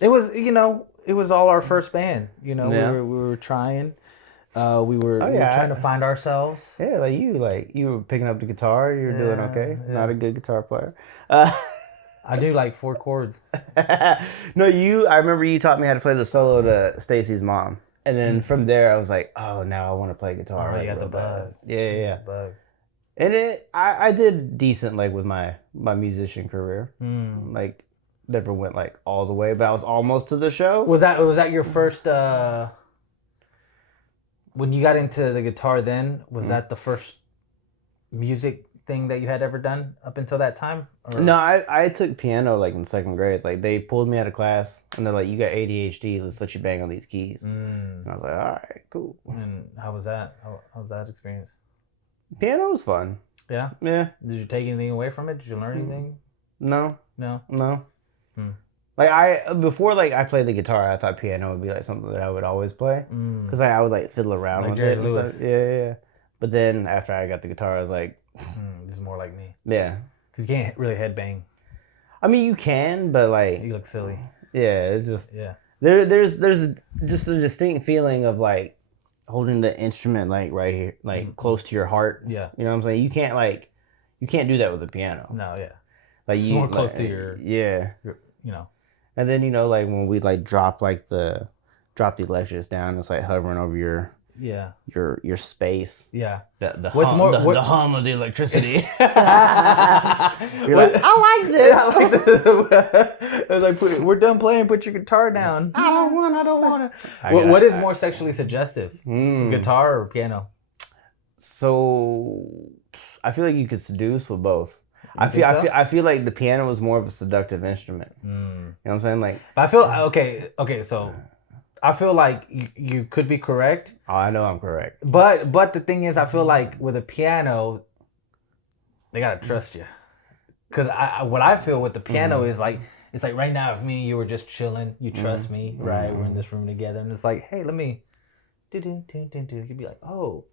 It was, it was all our first band. Yeah. We were trying. Oh We were trying to yeah. find ourselves. Yeah, like you were picking up the guitar, you were doing Yeah, okay. Not yeah. a good guitar player. Uh, I do like four chords. no, I remember you taught me how to play the solo to Stacy's mom. And then Mm. from there I was like, oh, now I want to play guitar Oh, you like got the real bad. bug. Yeah, yeah, You got yeah. the bug. And I did decent like with my musician career. Mm. Like never went like all the way, but I was almost to the show. Was that your first when you got into the guitar then, was Mm. that the first music thing that you had ever done up until that time? No, Or I took piano like in second grade. Like they pulled me out of class and they're like, "You got ADHD. Let's let you bang on these keys." mm. And I was like, "All right, cool." And how was that? How was that experience? Piano was fun. Yeah. Yeah. Did you take anything away from it? Did you learn anything? No, No. no. Hmm. Like I before like I played the guitar, I thought piano would be like something that I would always play Mm. because I would like fiddle around Like with Jerry it and stuff. Lewis. Yeah, yeah, yeah. But then after I got the guitar, I was like, This is more like me. yeah. Because you can't really headbang. I mean, you can, but like, You look silly. yeah, it's just Yeah. there's just a distinct feeling of like holding the instrument like right here, like close to your heart. Yeah. You know what I'm saying? You can't do that with a piano. No, yeah. Like It's you, more close like, to your, yeah. your, you know. And then like when we like drop the electrics down, it's like hovering over Yeah. your space. Yeah. The What's hum, more? the hum of the electricity. You're like, What- I like Yeah, I this. like this. It's like, we're done playing. Put your guitar down. I don't want. I don't want to. What is more sexually suggestive, Hmm. guitar or piano? So I feel like you could seduce with both. You think so? I feel like the piano is more of a seductive instrument. You know what I'm saying? Like, But I feel okay. So I feel like you could be correct, oh, I know I'm correct. but the thing is, I feel like with a piano, they gotta trust you. Cause what I feel with the piano is like, it's like right now, if me and you were just chilling, you trust me, right? We're in this room together, and it's like, hey, let me do do do do do. You'd be like, oh.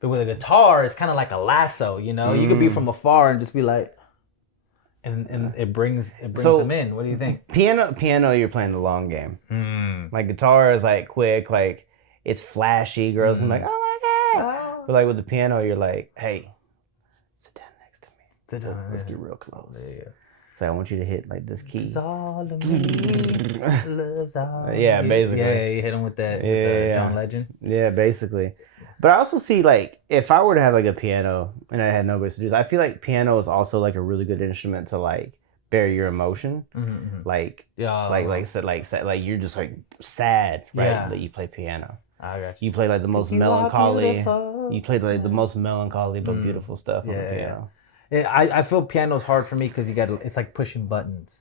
But with a guitar, it's kind of like a lasso, you know. You could be from afar and just be like, and it brings them in. What do you think? Piano, you're playing the long game. Like guitar is like quick, like it's flashy. Girls can be like, oh my god. But like with the piano, you're like, hey, sit down next to me. Sit down, Let's yeah. get real close. Yeah. So I want you to hit like this key. It's all of me, love's all Yeah, of me. basically. Yeah, you hit him with that, Yeah, with yeah. John Legend. Yeah, basically. But I also see like if I were to have like a piano and I had no place to do this, I feel like piano is also like a really good instrument to like bear your emotion. Like Yeah, like you're just like sad, right? Yeah. That you play piano. I got you. You play like the most You are melancholy. beautiful. You play like the most melancholy but beautiful stuff on the Yeah, piano. I feel piano's hard for me because it's like pushing buttons.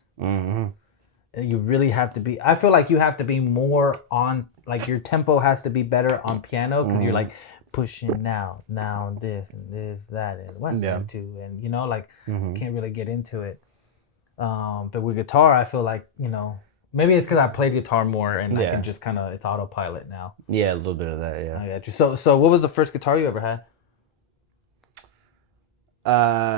You really have to be. I feel like you have to be more on. Like your tempo has to be better on piano because you're like pushing now this and this that and one and two and you know like can't really get into it. But with guitar, I feel like maybe it's because I played guitar more and I can just kind of it's autopilot now. Yeah, a little bit of that. Yeah. I got you. So what was the first guitar you ever had?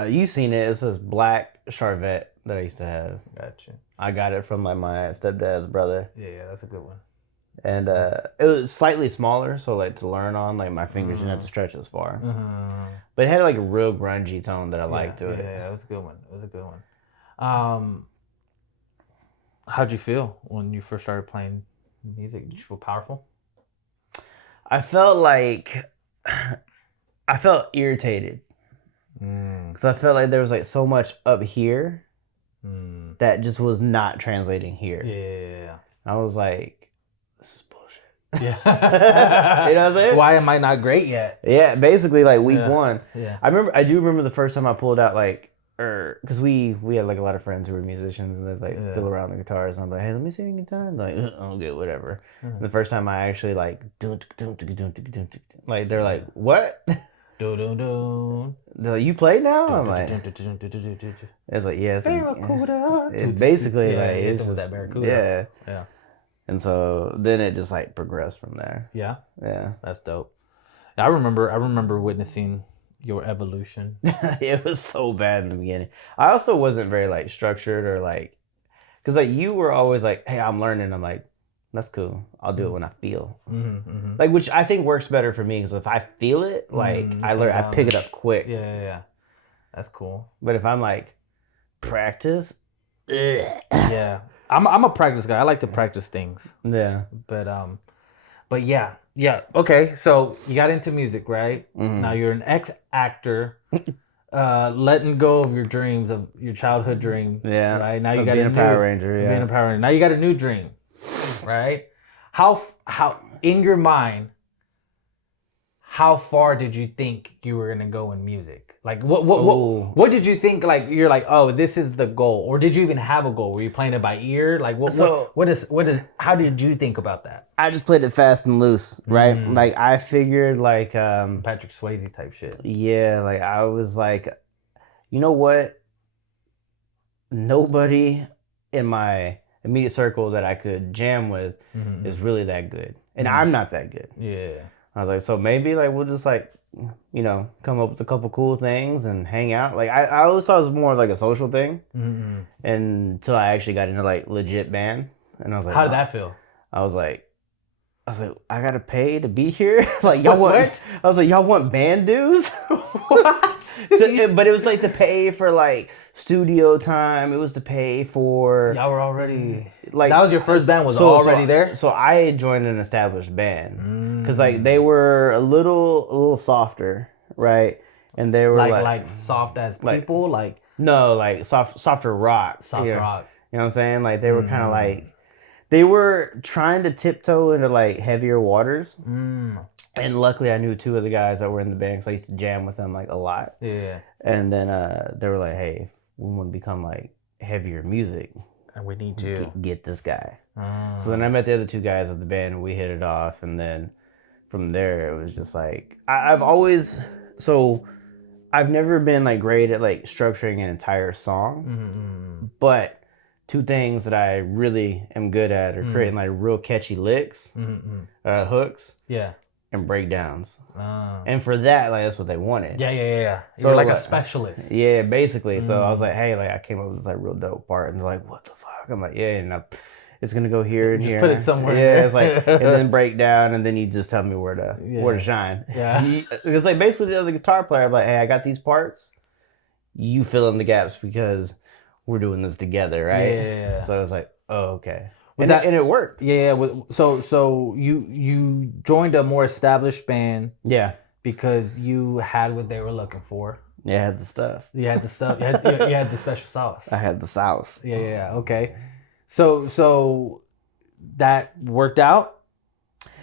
You've seen it. It's this black Charvette that I used to have. Gotcha. I got it from like my stepdad's brother. Yeah, that's a good one. And it was slightly smaller, so like to learn on, like my fingers didn't have to stretch as far. But it had like a real grungy tone that I liked to it. Yeah, it was a good one. It was a good one. How'd you feel when you first started playing music? Did you feel powerful? I felt irritated because I felt like there was like so much up here that just was not translating here. Yeah. I was like, this is bullshit. Yeah. You know what I'm saying? Why am I not great yet? Yeah, basically like week one. Yeah. I do remember the first time I pulled out because we had like a lot of friends who were musicians and they'd like fiddle around the guitars and I'm like, hey, let me see your guitar. And like, okay, whatever. And the first time I actually like like they're like, what? Do. They're like, you play now? I'm like, it's like, yeah, it's basically like it's just that Barracuda. Yeah. And so then it just like progressed from there. Yeah. Yeah. That's dope. I remember witnessing your evolution. It was so bad in the beginning. I also wasn't very like structured or like Because like you were always like, hey, I'm learning. I'm like, that's cool. I'll do it when I feel. Like, which I think works better for me because if I feel it, like I pick it up quick. Yeah. That's cool. But if I'm like, practice. Yeah. I'm a practice guy. I like to practice things. Yeah. But yeah. Okay. So you got into music, right? Now you're an ex-actor, letting go of your dreams, of your childhood dream. Yeah. Right. Now you got being a Power Ranger. Yeah. Being a Power Ranger. Now you got a new dream, right? How in your mind, how far did you think you were gonna go in music? Like what did you think? Like you're like, oh, this is the goal, or did you even have a goal? Were you playing it by ear? Like what is how did you think about that? I just played it fast and loose, right? Like I figured like Patrick Swayze type shit. Yeah, like I was like, you know what? Nobody in my immediate circle that I could jam with is really that good, and I'm not that good. Yeah. I was like, so maybe like we'll just like, you know, come up with a couple cool things and hang out. Like I always thought it was more like a social thing, until I actually got into like legit band, and I was like, how did that feel? I was like, I gotta pay to be here. Like y'all want? What? I was like, y'all want band dues? What? But it was like to pay for like studio time. It was to pay for. Y'all were already like that was your first band was already there. So I joined an established band because like they were a little softer, right? And they were like soft as people, like no, like softer rock, rock. You know what I'm saying? Like they were kind of like. They were trying to tiptoe into like heavier waters, and luckily I knew two of the guys that were in the band because I used to jam with them like a lot. Yeah. And then they were like, "Hey, if we want to become like heavier music, and we need to get this guy." So then I met the other two guys at the band, and we hit it off. And then from there, it was just like I've never been like great at like structuring an entire song, but two things that I really am good at are creating like real catchy licks, hooks, and breakdowns. And for that, like that's what they wanted. Yeah. So you're like a specialist. Yeah, basically. So I was like, hey, like I came up with this like real dope part, and they're like, what the fuck? I'm like, yeah, and it's gonna go here and just here. Put it somewhere. Yeah, it's like, and then break down, and then you just tell me where to shine. Yeah. It's like basically the other guitar player, I'm like, hey, I got these parts. You fill in the gaps because we're doing this together, right? Yeah. So I was like, oh, okay. And it worked. Yeah. So you joined a more established band. Yeah. Because you had what they were looking for. Yeah, I had the stuff. You had the stuff. You had the special sauce. I had the sauce. Yeah. Okay. So that worked out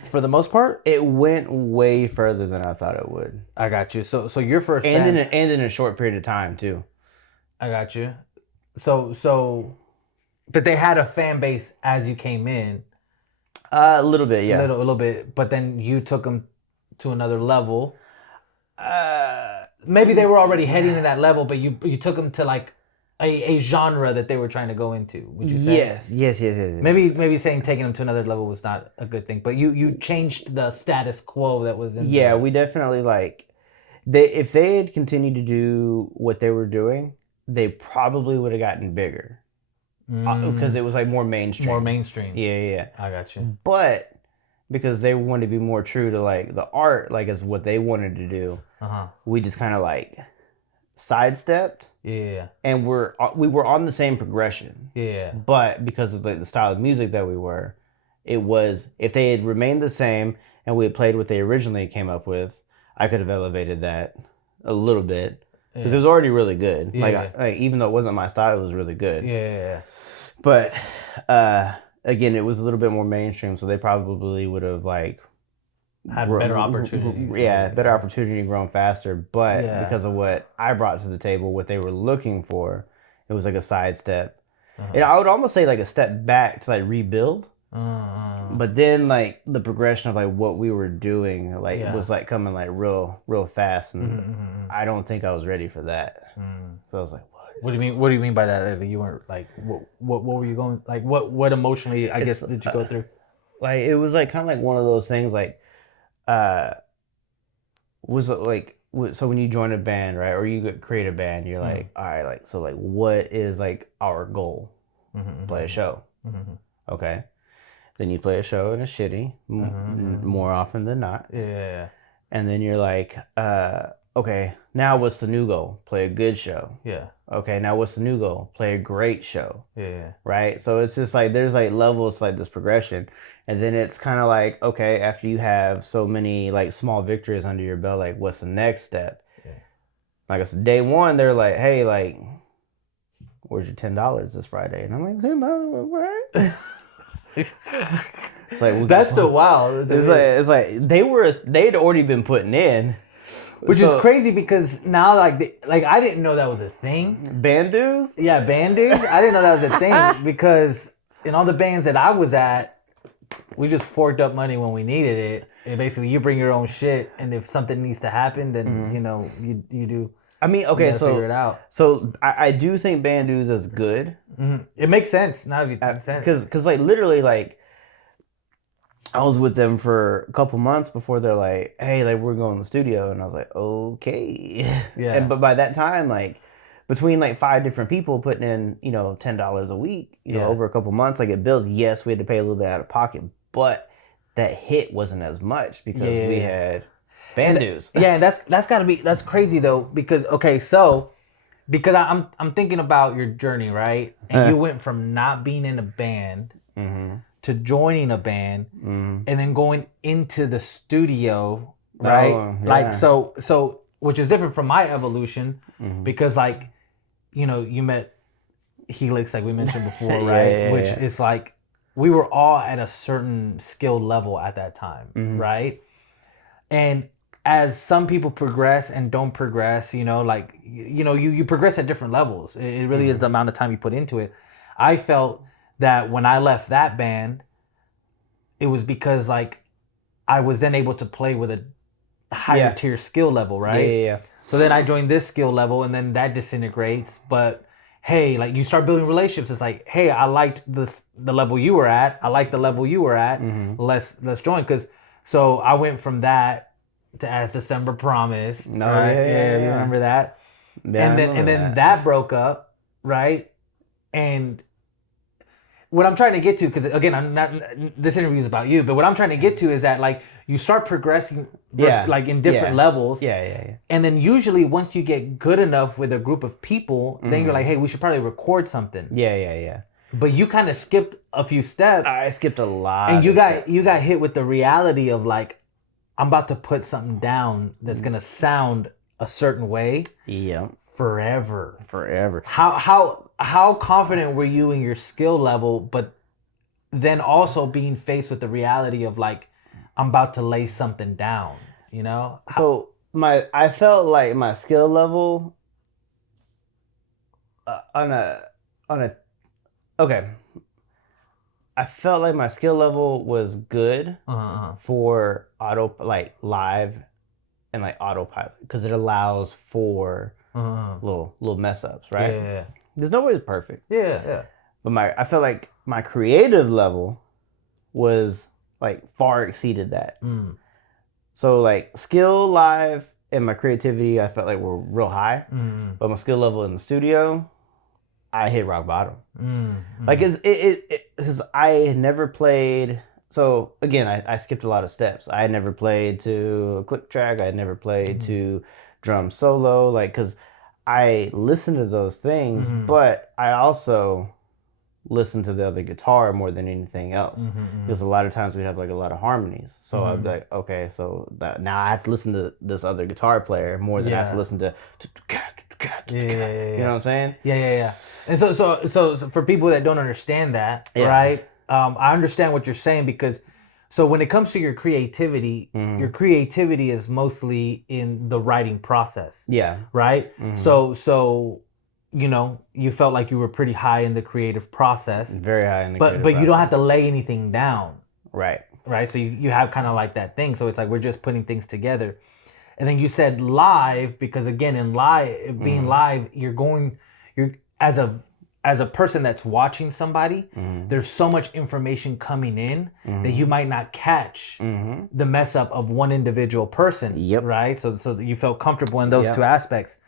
for the most part. It went way further than I thought it would. I got you. So your first band, in a short period of time too. I got you. So, but they had a fan base as you came in. A little bit, yeah. A little bit, but then you took them to another level. Maybe they were already heading to that level, but you took them to like a genre that they were trying to go into. Would you say? Yes. Maybe saying taking them to another level was not a good thing, but you changed the status quo that was in. Yeah, we definitely like. If they had continued to do what they were doing, they probably would have gotten bigger because it was like more mainstream. Yeah. I got you. But because they wanted to be more true to like the art, like as what they wanted to do, we just kind of like sidestepped. Yeah. And we were on the same progression. Yeah. But because of like the style of music that we were, it was if they had remained the same and we had played what they originally came up with, I could have elevated that a little bit. Because it was already really good. Yeah. Like even though it wasn't my style, it was really good. Yeah. But again, it was a little bit more mainstream, so they probably would have like had better opportunities. Yeah, better opportunity, grown faster. But because of what I brought to the table, what they were looking for, it was like a sidestep. And I would almost say like a step back to like rebuild. But then like the progression of like what we were doing like was like coming like real fast, and I don't think I was ready for that. So I was like, what do you mean? What do you mean by that? You weren't like what were you going like? What emotionally I guess did you go through? Like it was like kind of like one of those things like was it like so when you join a band, right, or you create a band, you're like, all right, like so like what is like our goal? play a show. Mm-hmm. Okay. Then you play a show and it's shitty more often than not. Yeah. And then you're like, okay, now what's the new goal? Play a good show. Yeah. Okay, now what's the new goal? Play a great show. Yeah. Right? So it's just like there's like levels, like this progression. And then it's kind of like, okay, after you have so many like small victories under your belt, like what's the next step? Yeah. Like I said, day one, they're like, hey, like, where's your $10 this Friday? And I'm like, $10, right? It's like that's the wild. It's like they'd already been putting in, which is crazy because now like I didn't know that was a thing. Band dues? Yeah, band dues. I didn't know that was a thing because in all the bands that I was at, we just forked up money when we needed it. And basically, you bring your own shit, and if something needs to happen, then you know you do. I mean, okay, so figure it out. So I do think band dues is good. Mm-hmm. It makes sense now if you think sense. Because like literally like I was with them for a couple months before they're like, hey, like we're going to the studio, and I was like, okay, yeah. But by that time, like between like 5 different people putting in, you know, $10 a week, you know, over a couple months, like it builds. Yes, we had to pay a little bit out of pocket, but that hit wasn't as much because we had band dues. Yeah, and that's crazy though, because because I'm thinking about your journey, right? And you went from not being in a band to joining a band and then going into the studio, right? Oh, yeah. Like so which is different from my evolution because like, you know, you met Helix like we mentioned before, right? Which is like we were all at a certain skill level at that time, right? And as some people progress and don't progress, you know, like, you know, you progress at different levels. It really is the amount of time you put into it. I felt that when I left that band, it was because like I was then able to play with a higher tier skill level, right? Yeah. So then I joined this skill level and then that disintegrates. But hey, like you start building relationships. It's like, hey, I liked the level you were at. I like the level you were at. Let's join. So I went from that to As December Promised. No, right? Yeah, you remember that? Yeah, and then that broke up, right? And what I'm trying to get to, because again, I'm not. This interview is about you, but what I'm trying to get to is that like you start progressing, like in different levels. Yeah. And then usually once you get good enough with a group of people, then you're like, hey, we should probably record something. Yeah. But you kind of skipped a few steps. I skipped a lot. And you got hit with the reality of like, I'm about to put something down that's gonna sound a certain way. Yeah. Forever. How confident were you in your skill level, but then also being faced with the reality of like, I'm about to lay something down, you know? So I felt like my skill level I felt like my skill level was good for live and like autopilot because it allows for little mess ups, right? Yeah. There's nobody's perfect. Yeah. But I felt like my creative level was like far exceeded that. So like skill live and my creativity, I felt like were real high. But my skill level in the studio, I hit rock bottom. Like because I had never played. So again, I skipped a lot of steps. I had never played to a click track. I had never played to drum solo. Like because I listened to those things, but I also listen to the other guitar more than anything else because a lot of times we'd have like a lot of harmonies, so I'd be like, okay, so now I have to listen to this other guitar player more than I have to listen to you know what I'm saying? Yeah. And so for people that don't understand that, right, I understand what you're saying because so when it comes to your creativity is mostly in the writing process, right? So you know, you felt like you were pretty high in the creative process. Very high in the creative process. But you don't have to lay anything down. Right. So you have kind of like that thing. So it's like we're just putting things together. And then you said live because again, in live, being live, you're as a person that's watching somebody, there's so much information coming in that you might not catch the mess up of one individual person. Right. So you felt comfortable in those two aspects.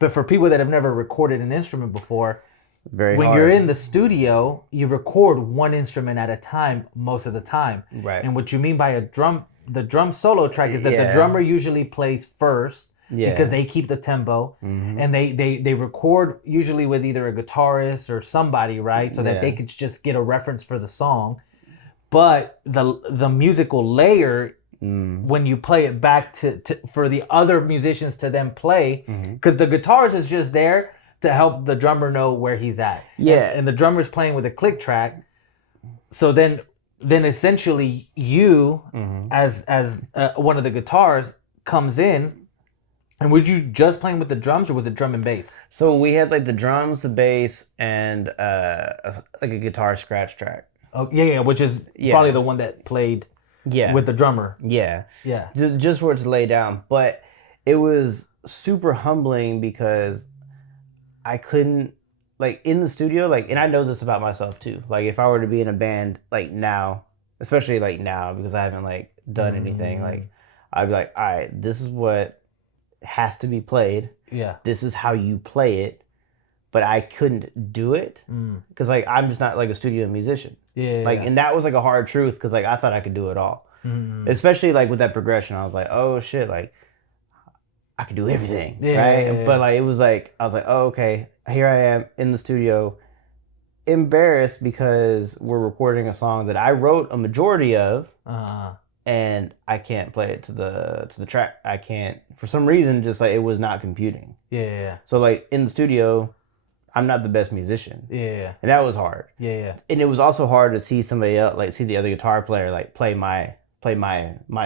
But for people that have never recorded an instrument before, Very when hard. you're in the studio, you record one instrument at a time most of the time. Right. And what you mean by the drum solo track is that the drummer usually plays first because they keep the tempo, and they record usually with either a guitarist or somebody, right? So that they could just get a reference for the song. But the musical layer, when you play it back to for the other musicians to then play, because the guitarist is just there to help the drummer know where he's at. Yeah. And the drummer's playing with a click track. So then essentially you, as one of the guitars, comes in. And were you just playing with the drums, or was it drum and bass? So we had like the drums, the bass, and like a guitar scratch track. Oh yeah, which is probably the one that played with the drummer. Yeah. Yeah. Just for it to lay down. But it was super humbling because I couldn't, like, in the studio, like, and I know this about myself too. Like, if I were to be in a band, like, now, especially like now, because I haven't like done anything, like, I'd be like, all right, this is what has to be played. Yeah. This is how you play it. But I couldn't do it because like I'm just not like a studio musician. Yeah. Like, and that was like a hard truth because like I thought I could do it all, especially like with that progression. I was like, oh shit, like I could do everything, right? Yeah. But like it was like I was like, oh okay, here I am in the studio, embarrassed because we're recording a song that I wrote a majority of, and I can't play it to the track. I can't, for some reason, just like it was not computing. Yeah. So like in the studio, I'm not the best musician. Yeah. And that was hard. Yeah. And it was also hard to see somebody else, like see the other guitar player, like play my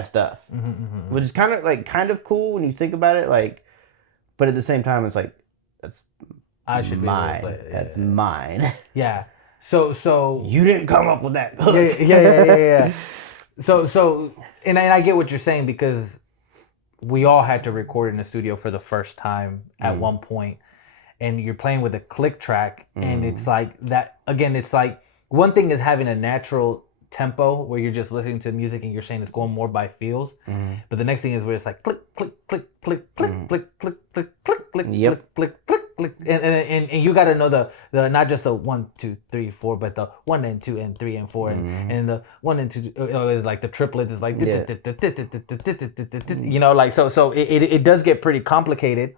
stuff, which is kind of cool when you think about it. Like, but at the same time, it's like I should mine. Be able to play it. That's mine. Yeah. So you didn't come up with that. Yeah. So, and I get what you're saying because we all had to record in the studio for the first time at one point. And you're playing with a click track, and it's like that again. It's like one thing is having a natural tempo where you're just listening to music and you're saying it's going more by feels, but the next thing is where it's like click, click, click, click, click, click, click, click, click, click, click, click, click, click, and you got to know the not just the 1, 2, 3, 4, but the 1 and 2 and 3 and 4 and the 1 and 2 is like the triplets is like you know, like so it does get pretty complicated.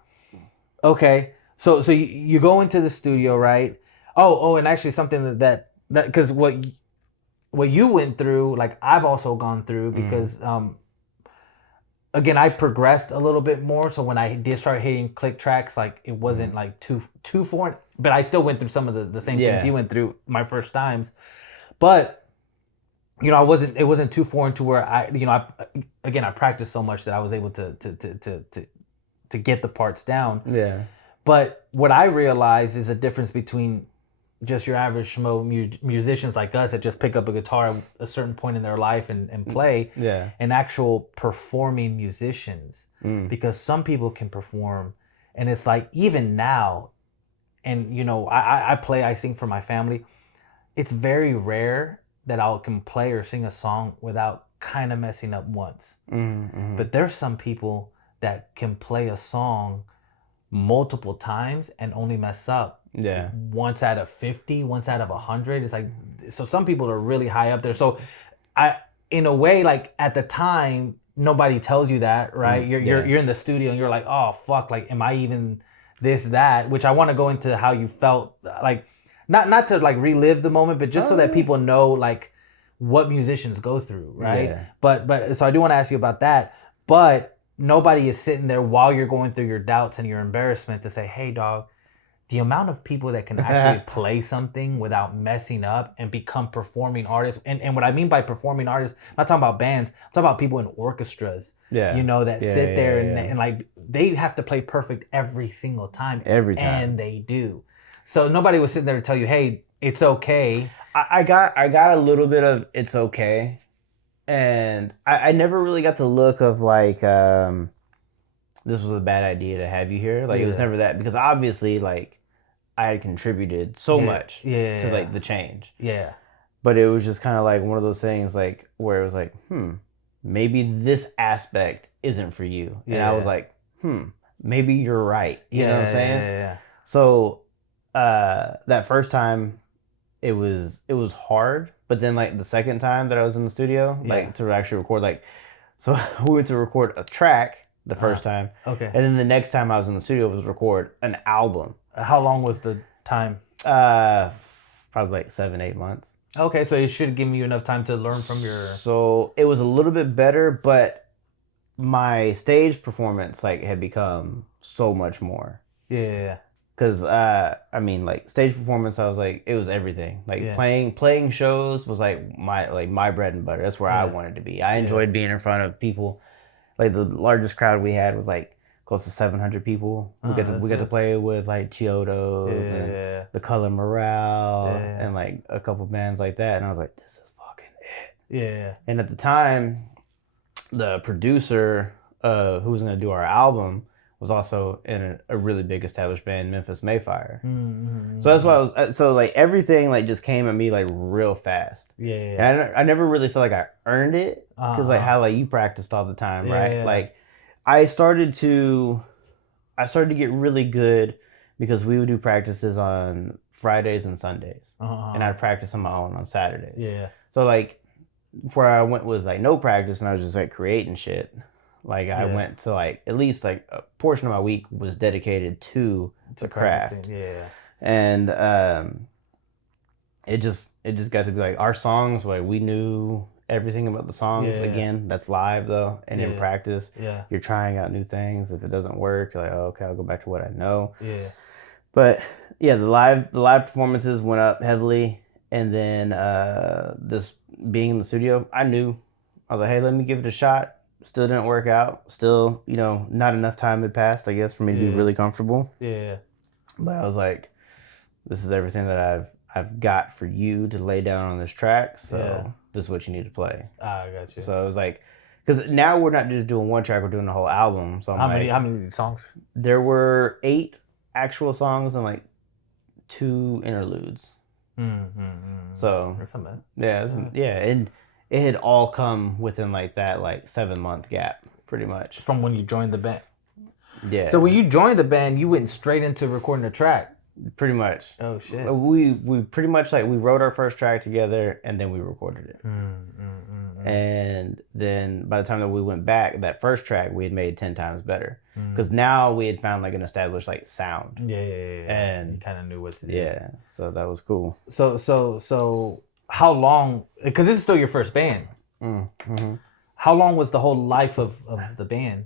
Okay. So you go into the studio, right? Oh, and actually something that because what you went through, like I've also gone through because again I progressed a little bit more. So when I did start hitting click tracks, like it wasn't like too foreign, but I still went through some of the same things you went through my first times. But you know, it wasn't too foreign to where I practiced so much that I was able to get the parts down. Yeah. But what I realized is a difference between just your average schmo musicians like us that just pick up a guitar at a certain point in their life and play, and actual performing musicians. Because some people can perform, and it's like even now, and you know, I sing for my family. It's very rare that I can play or sing a song without kind of messing up once. But there's some people that can play a song multiple times and only mess up once out of 50, once out of 100. It's like, so some people are really high up there. So I, in a way, like at the time, nobody tells you that, right? You're in the studio and you're like, oh fuck, like am I even this, that? Which I want to go into how you felt, like not to like relive the moment, but just so that people know like what musicians go through, right? But so I do want to ask you about that. But nobody is sitting there while you're going through your doubts and your embarrassment to say, hey dog, the amount of people that can actually play something without messing up and become performing artists. And what I mean by performing artists, I'm not talking about bands, I'm talking about people in orchestras, you know, that sit there and like they have to play perfect every single time. Every time. And they do. So nobody was sitting there to tell you, hey, it's okay. I got a little bit of it's okay. And I never really got the look of like this was a bad idea to have you here. Like it was never that, because obviously like I had contributed so much to like the change. Yeah. But it was just kind of like one of those things like where it was like, maybe this aspect isn't for you. And I was like, maybe you're right. You know what I'm saying? So that first time it was hard, but then like the second time that I was in the studio, like to actually record, like, so we went to record a track the first time. Okay. And then the next time I was in the studio was record an album. How long was the time? Probably like 7-8 months. Okay, so it should give you enough time to learn from your. So it was a little bit better, but my stage performance like had become so much more. Yeah. Cause I mean, like stage performance, I was like, it was everything. Like playing shows was like my bread and butter. That's where I wanted to be. I enjoyed being in front of people. Like the largest crowd we had was like close to 700 people. We got to play with like Chiodos and the Color Morale and like a couple bands like that. And I was like, this is fucking it. Yeah. And at the time, the producer who was gonna do our album was also in a really big established band, Memphis Mayfire. Mm-hmm. So that's why I was. So like everything like just came at me like real fast. Yeah. And I never really feel like I earned it because like how like you practiced all the time, right? Yeah. Like I started to get really good because we would do practices on Fridays and Sundays, and I'd practice on my own on Saturdays. Yeah. So like where I went with like no practice and I was just like creating shit. Like I went to like at least like a portion of my week was dedicated to the craft. Yeah. And it just got to be like our songs, like we knew everything about the songs. Again, that's live though, and in practice, you're trying out new things. If it doesn't work, you're like, oh, okay, I'll go back to what I know. Yeah. But yeah, the live performances went up heavily, and then this being in the studio, I was like, hey, let me give it a shot. Still didn't work out. Still, not enough time had passed, I guess, for me to be really comfortable. Yeah. But I was like, this is everything that I've got for you to lay down on this track. So this is what you need to play. I got you. So it was like, because now we're not just doing one track, we're doing the whole album. So how many songs? There were 8 actual songs and like 2 interludes. So that's not bad. Yeah, and it had all come within like that 7-month gap, pretty much. From when you joined the band. Yeah. So when you joined the band, you went straight into recording a track. Pretty much. Oh shit. We pretty much we wrote our first track together and then we recorded it. And then by the time that we went back, that first track we had made 10 times better because now we had found an established sound. Yeah. And you kind of knew what to do. Yeah. So that was cool. So how long? Because this is still your first band. Mm-hmm. How long was the whole life of the band?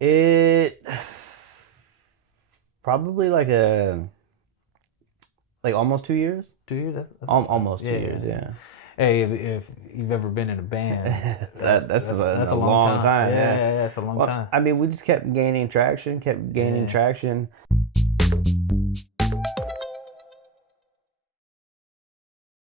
It probably almost 2 years. 2 years. Almost 2 years. Yeah. Hey, if you've ever been in a band, that's a long time. Yeah, it's a long time. I mean, we just kept gaining traction.